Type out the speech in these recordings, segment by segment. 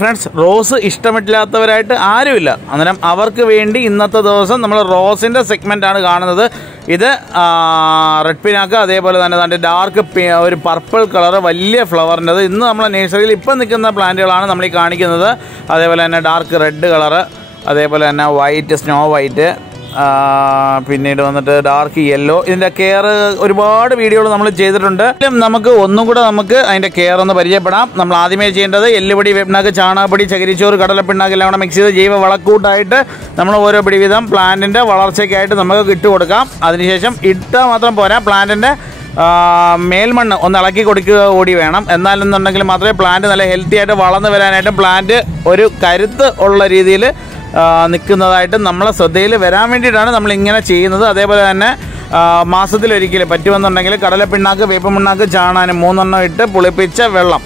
Friends, rose ഇഷ്ടമില്ലാത്തവരായിട്ട് ആരുമില്ല. അന്നേരം അവർക്ക് വേണ്ടി ഇന്നത്തെ ദിവസം നമ്മൾ റോസിൻ്റെ സെഗ്മെൻ്റാണ് കാണുന്നത്. ഇത് റെഡ് പിനാക്ക്, അതേപോലെ തന്നെ അതിൻ്റെ ഡാർക്ക് ഒരു പർപ്പിൾ കളറ് വലിയ ഫ്ലവറിൻ്റെത്. ഇന്ന് നമ്മളെ നേഴ്സറിയിൽ ഇപ്പം നിൽക്കുന്ന പ്ലാന്റുകളാണ് നമ്മൾ ഈ കാണിക്കുന്നത്. അതേപോലെ തന്നെ ഡാർക്ക് റെഡ് കളറ്, അതേപോലെ തന്നെ വൈറ്റ്, സ്നോ വൈറ്റ്, പിന്നീട് വന്നിട്ട് ഡാർക്ക് യെല്ലോ. ഇതിൻ്റെ കെയർ ഒരുപാട് വീഡിയോകൾ നമ്മൾ ചെയ്തിട്ടുണ്ട്. നമുക്ക് ഒന്നും കൂടെ അതിൻ്റെ കെയർ ഒന്ന് പരിചയപ്പെടാം. നമ്മൾ ആദ്യമേ ചെയ്യേണ്ടത് എല്ലുപൊടി, വേപ്പിണ്ണാക്ക്, ചാണകപ്പൊടി, ചകിരിച്ചോറ്, കടലപ്പിണ്ണാക്ക് എല്ലാം കൂടെ മിക്സ് ചെയ്ത് ജൈവ വളക്കൂട്ടായിട്ട് നമ്മൾ ഓരോ പിടി വീതം പ്ലാന്റിൻ്റെ വളർച്ചയ്ക്കായിട്ട് നമുക്ക് ഇട്ട് കൊടുക്കാം. അതിനുശേഷം ഇട്ടാൽ മാത്രം പോരാ, പ്ലാന്റിൻ്റെ മേൽമണ്ണ് ഒന്ന് ഇളക്കി കൊടുക്കുക കൂടി വേണം. എന്നാലെന്നുണ്ടെങ്കിൽ മാത്രമേ പ്ലാന്റ് നല്ല ഹെൽത്തി ആയിട്ട് വളർന്നു വരാനായിട്ട് പ്ലാന്റ് ഒരു കരുത്ത് ഉള്ള രീതിയിൽ നിൽക്കുന്നതായിട്ട് നമ്മളെ ശ്രദ്ധയിൽ വരാൻ വേണ്ടിയിട്ടാണ് നമ്മളിങ്ങനെ ചെയ്യുന്നത്. അതേപോലെ തന്നെ മാസത്തിലൊരിക്കൽ പറ്റുമെന്നുണ്ടെങ്കിൽ കടലപ്പിണ്ണാക്ക്, വേപ്പപ്പിണ്ണാക്ക്, ചാണാനും 3 എണ്ണം ഇട്ട് പുളിപ്പിച്ച വെള്ളം,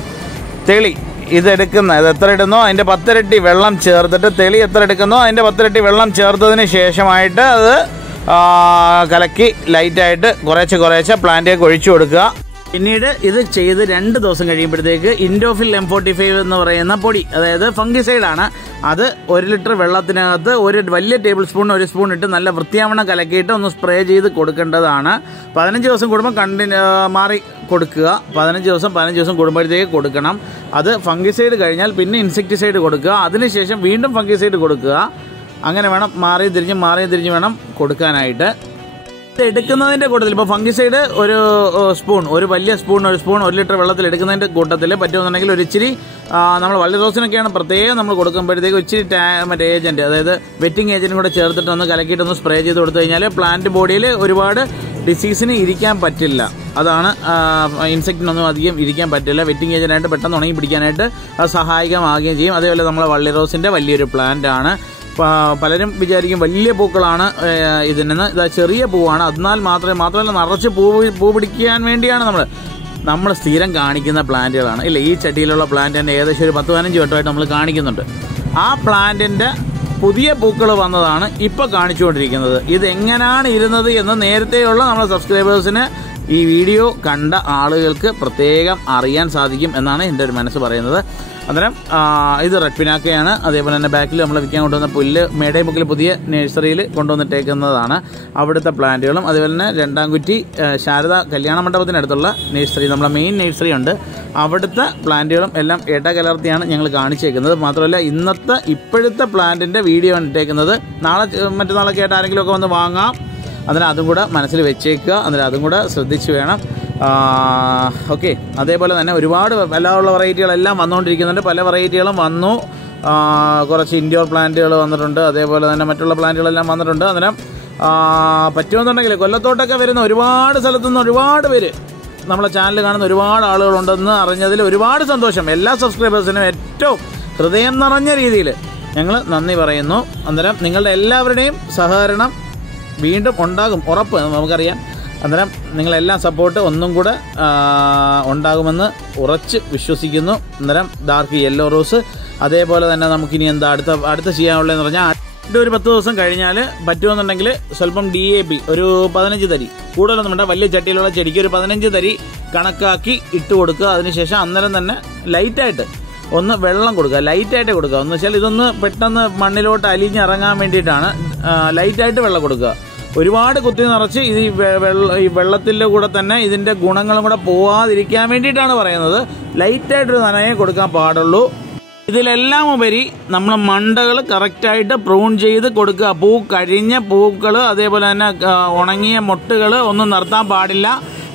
തെളി ഇത് എത്ര ഇടുന്നോ അതിൻ്റെ 10 ഇരട്ടി വെള്ളം ചേർത്തിട്ട്, തെളി എത്ര എടുക്കുന്നോ അതിൻ്റെ 10 ഇരട്ടി വെള്ളം ചേർത്തതിന് ശേഷമായിട്ട് അത് കലക്കി ലൈറ്റായിട്ട് കുറേശ്ശെ പ്ലാന്റിലേക്ക് ഒഴിച്ചു കൊടുക്കുക. പിന്നീട് ഇത് ചെയ്ത് 2 ദിവസം കഴിയുമ്പോഴത്തേക്ക് ഇൻഡോഫിൽ M45 എന്ന് പറയുന്ന പൊടി, അതായത് ഫംഗിസൈഡാണ്, അത് 1 ലിറ്റർ വെള്ളത്തിനകത്ത് ഒരു വലിയ ടേബിൾ സ്പൂൺ 1 സ്പൂൺ ഇട്ട് നല്ല വൃത്തിയാവണ്ണം കലക്കിയിട്ട് ഒന്ന് സ്പ്രേ ചെയ്ത് കൊടുക്കേണ്ടതാണ്. 15 ദിവസം കൂടുമ്പോൾ മാറി കൊടുക്കുക. 15 ദിവസം കൂടുമ്പോഴത്തേക്ക് കൊടുക്കണം. അത് ഫംഗിസൈഡ് കഴിഞ്ഞാൽ പിന്നെ ഇൻസെക്ടിസൈഡ് കൊടുക്കുക. അതിനുശേഷം വീണ്ടും ഫംഗിസൈഡ് കൊടുക്കുക. അങ്ങനെ വേണം മാറി തിരിഞ്ഞ് വേണം കൊടുക്കാനായിട്ട്. എടുക്കുന്നതിൻ്റെ കൂട്ടത്തിൽ ഇപ്പോൾ ഫംഗിസൈഡ് ഒരു വലിയ സ്പൂൺ 1 ലിറ്റർ വെള്ളത്തിൽ എടുക്കുന്നതിൻ്റെ കൂട്ടത്തിൽ പറ്റുമെന്നുണ്ടെങ്കിൽ ഒരു ഇച്ചിരി നമ്മൾ വള്ളി റോസിനൊക്കെയാണ് പ്രത്യേകം നമ്മൾ കൊടുക്കുമ്പോഴത്തേക്ക് ഇച്ചിരി മറ്റേ ഏജൻറ്റ്, അതായത് വെറ്റിംഗ് ഏജൻറ്റും കൂടെ ചേർത്തിട്ട് ഒന്ന് കലക്കിയിട്ടൊന്ന് സ്പ്രേ ചെയ്ത് കൊടുത്തു കഴിഞ്ഞാൽ പ്ലാന്റ് ബോഡിയിൽ ഒരുപാട് ഡിസീസിന് ഇരിക്കാൻ പറ്റില്ല. അതാണ് ഇൻസെക്റ്റിനൊന്നും അധികം ഇരിക്കാൻ പറ്റില്ല. വെറ്റിംഗ് ഏജൻറ്റായിട്ട് പെട്ടെന്ന് ഉണങ്ങി പിടിക്കാനായിട്ട് അത് സഹായകമാകുകയും ചെയ്യും. അതേപോലെ നമ്മളെ വള്ളി റോസിൻ്റെ വലിയൊരു പ്ലാന്റാണ്. പലരും വിചാരിക്കും വലിയ പൂക്കളാണ് ഇതിന്, ഇത് ചെറിയ പൂവാണ്. അതിനാൽ മാത്രമല്ല നിറച്ച് പൂ പിടിക്കാൻ വേണ്ടിയാണ് നമ്മൾ സ്ഥിരം കാണിക്കുന്ന പ്ലാന്റുകളാണ് ഇല്ല. ഈ ചട്ടിയിലുള്ള പ്ലാന്റ് തന്നെ ഏകദേശം ഒരു 10-15 വട്ടമായിട്ട് നമ്മൾ കാണിക്കുന്നുണ്ട്. ആ പ്ലാന്റിൻ്റെ പുതിയ പൂക്കൾ വന്നതാണ് ഇപ്പോൾ കാണിച്ചുകൊണ്ടിരിക്കുന്നത്. ഇതെങ്ങനെയാണ് ഇരുന്നത് എന്ന് നേരത്തെയുള്ള നമ്മളെ സബ്സ്ക്രൈബേഴ്സിന് ഈ വീഡിയോ കണ്ട ആളുകൾക്ക് പ്രത്യേകം അറിയാൻ സാധിക്കും എന്നാണ് എൻ്റെ ഒരു മനസ്സ് പറയുന്നത്. അന്നേരം ഇത് റെഡ് പിനാക്കയാണ്. അതേപോലെ തന്നെ ബാക്കിൽ നമ്മൾ വിൽക്കാൻ കൊണ്ടുവന്ന പുല്ല് മേടേ ബുക്കിൽ പുതിയ നഴ്സറിയിൽ കൊണ്ടുവന്നിട്ടേക്കുന്നതാണ്. അവിടുത്തെ പ്ലാന്റുകളും അതേപോലെ തന്നെ രണ്ടാംകുറ്റി ശാരദ കല്യാണ മണ്ഡപത്തിനടുത്തുള്ള നഴ്സറി, നമ്മളെ മെയിൻ നഴ്സറി ഉണ്ട്, അവിടുത്തെ പ്ലാന്റുകളും എല്ലാം കലർത്തിയാണ് ഞങ്ങൾ കാണിച്ചേക്കുന്നത്. മാത്രമല്ല ഇപ്പോഴത്തെ പ്ലാന്റിൻ്റെ വീഡിയോ ആണ് ഇട്ടേക്കുന്നത്. മറ്റന്നാളൊക്കെ ആയിട്ട് ആരെങ്കിലുമൊക്കെ വന്ന് വാങ്ങാം. അതിന് അതും കൂടെ മനസ്സിൽ വെച്ചേക്കുക. അതിന് അതും കൂടെ ശ്രദ്ധിച്ച് വേണം. ഓക്കെ, അതേപോലെ തന്നെ ഒരുപാട് എല്ലാമുള്ള വെറൈറ്റികളെല്ലാം വന്നുകൊണ്ടിരിക്കുന്നുണ്ട്. പല വെറൈറ്റികളും വന്നു. കുറച്ച് ഇൻഡോർ പ്ലാന്റുകൾ വന്നിട്ടുണ്ട്. അതേപോലെ തന്നെ മറ്റുള്ള പ്ലാന്റുകളെല്ലാം വന്നിട്ടുണ്ട്. അന്നേരം പറ്റുമെന്നുണ്ടെങ്കിൽ കൊല്ലത്തോട്ടൊക്കെ വരുന്ന ഒരുപാട് സ്ഥലത്തുനിന്ന് ഒരുപാട് പേര് നമ്മളെ ചാനൽ കാണുന്ന ഒരുപാട് ആളുകളുണ്ടെന്ന് അറിഞ്ഞതിൽ ഒരുപാട് സന്തോഷം. എല്ലാ സബ്സ്ക്രൈബേഴ്സിനും ഏറ്റവും ഹൃദയം നിറഞ്ഞ രീതിയിൽ ഞങ്ങൾ നന്ദി പറയുന്നു. അന്നേരം നിങ്ങളുടെ എല്ലാവരുടെയും സഹകരണം വീണ്ടും ഉണ്ടാകും, ഉറപ്പ് നമുക്കറിയാം. അന്നേരം നിങ്ങളെല്ലാം സപ്പോർട്ട് ഒന്നും കൂടെ ഉണ്ടാകുമെന്ന് ഉറച്ച് വിശ്വസിക്കുന്നു. അന്നേരം ഡാർക്ക് യെല്ലോ റോസ്, അതേപോലെ തന്നെ നമുക്കിനി എന്താ അടുത്ത ചെയ്യാനുള്ളതെന്ന് പറഞ്ഞാൽ ഒരു 10 ദിവസം കഴിഞ്ഞാൽ പറ്റുമെന്നുണ്ടെങ്കിൽ സ്വല്പം DAP ഒരു 15 തരി, കൂടുതലൊന്നും വേണ്ട, വലിയ ചട്ടിയിലുള്ള ചെടിക്ക് ഒരു 15 തരി കണക്കാക്കി ഇട്ട് കൊടുക്കുക. അതിനുശേഷം അന്നേരം തന്നെ ലൈറ്റായിട്ട് ഒന്ന് വെള്ളം കൊടുക്കുക, ലൈറ്റായിട്ട് കൊടുക്കുക. എന്ന് വെച്ചാൽ ഇതൊന്ന് പെട്ടെന്ന് മണ്ണിലോട്ട് അലിഞ്ഞിറങ്ങാൻ വേണ്ടിയിട്ടാണ് ലൈറ്റായിട്ട് വെള്ളം കൊടുക്കുക. ഒരുപാട് കുത്തി നിറച്ച് ഈ വെള്ളത്തിൻ്റെ കൂടെ തന്നെ ഇതിൻ്റെ ഗുണങ്ങളും കൂടെ പോവാതിരിക്കാൻ വേണ്ടിയിട്ടാണ് പറയുന്നത്. ലൈറ്റായിട്ടൊരു നനയെ കൊടുക്കാൻ പാടുള്ളൂ. ഇതിലെല്ലാം ഉപരി നമ്മൾ മണ്ടകൾ കറക്റ്റായിട്ട് പ്രൂൺ ചെയ്ത് കൊടുക്കുക. കഴിഞ്ഞ പൂക്കൾ അതേപോലെ തന്നെ ഉണങ്ങിയ മൊട്ടുകൾ ഒന്നും നിർത്താൻ പാടില്ല.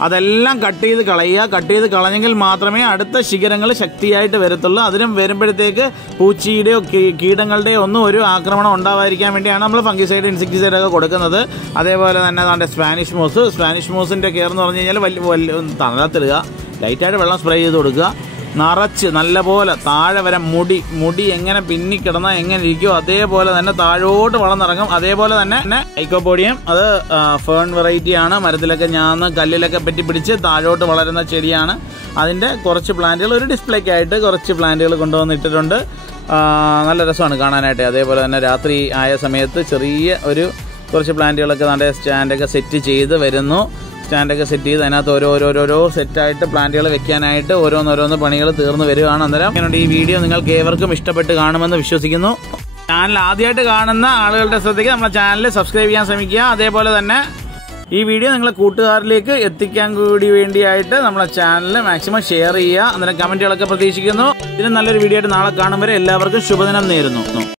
അതെല്ലാം കട്ട് ചെയ്ത് കളയുക. കട്ട് ചെയ്ത് കളഞ്ഞെങ്കിൽ മാത്രമേ അടുത്ത ശിഖരങ്ങൾ ശക്തിയായിട്ട് വരത്തുള്ളൂ. അതിനും വരുമ്പോഴത്തേക്ക് പൂച്ചിയുടെയോ കീടങ്ങളുടെയോ ഒന്നും ഒരു ആക്രമണം ഉണ്ടാവാതിരിക്കാൻ വേണ്ടിയാണ് നമ്മൾ ഫംഗിസൈഡ്, ഇൻസെക്ടിസൈഡൊക്കെ കൊടുക്കുന്നത്. അതേപോലെ തന്നെ അതാണ്ട് സ്പാനിഷ് മൂസിൻ്റെ കെയർ എന്ന് പറഞ്ഞു കഴിഞ്ഞാൽ വലിയ തണലത്തിടുക, ലൈറ്റായിട്ട് വെള്ളം സ്പ്രേ ചെയ്ത് കൊടുക്കുക. നിറച്ച് നല്ലപോലെ താഴെ വരെ മുടി എങ്ങനെ പിന്നിക്കിടന്നാൽ എങ്ങനെ ഇരിക്കുമോ അതേപോലെ തന്നെ താഴോട്ട് വളർന്നിറങ്ങും. അതേപോലെ തന്നെ ഐക്കോപോഡിയം, അത് ഫേൺ വെറൈറ്റിയാണ്. മരത്തിലൊക്കെ കല്ലിലൊക്കെ പിടിച്ച് താഴോട്ട് വളരുന്ന ചെടിയാണ്. അതിൻ്റെ കുറച്ച് പ്ലാന്റുകൾ ഒരു ഡിസ്പ്ലേക്കായിട്ട് കുറച്ച് പ്ലാന്റുകൾ കൊണ്ടുവന്നിട്ടിട്ടുണ്ട്. നല്ല രസമാണ് കാണാനായിട്ട്. അതേപോലെ തന്നെ രാത്രി ആയ സമയത്ത് ചെറിയ കുറച്ച് പ്ലാന്റുകളൊക്കെ നല്ല സ്റ്റാൻഡൊക്കെ സെറ്റ് ചെയ്ത് വരുന്നു. സ്റ്റാൻഡൊക്കെ സെറ്റ് ചെയ്ത് അതിനകത്ത് ഓരോരോ സെറ്റായിട്ട് പ്ലാന്റുകൾ വെക്കാനായിട്ട് ഓരോന്നോരോന്ന് പണികൾ തീർന്നു വരികയാണ്. അന്നേരം ഈ വീഡിയോ നിങ്ങൾക്ക് ഏവർക്കും ഇഷ്ടപ്പെട്ട് കാണുമെന്ന് വിശ്വസിക്കുന്നു. ചാനൽ ആദ്യമായിട്ട് കാണുന്ന ആളുകളുടെ ശ്രദ്ധയ്ക്ക് നമ്മളെ ചാനൽ സബ്സ്ക്രൈബ് ചെയ്യാൻ ശ്രമിക്കുക. അതേപോലെ തന്നെ ഈ വീഡിയോ നിങ്ങളെ കൂട്ടുകാരിലേക്ക് എത്തിക്കാൻ കൂടി വേണ്ടിയായിട്ട് നമ്മളെ ചാനൽ മാക്സിമം ഷെയർ ചെയ്യുക. അന്നേരം കമൻറ്റുകളൊക്കെ പ്രതീക്ഷിക്കുന്നു. ഇതിന് നല്ലൊരു വീഡിയോ ആയിട്ട് നാളെ കാണും വരെ എല്ലാവർക്കും ശുഭദിനം നേരുന്നു.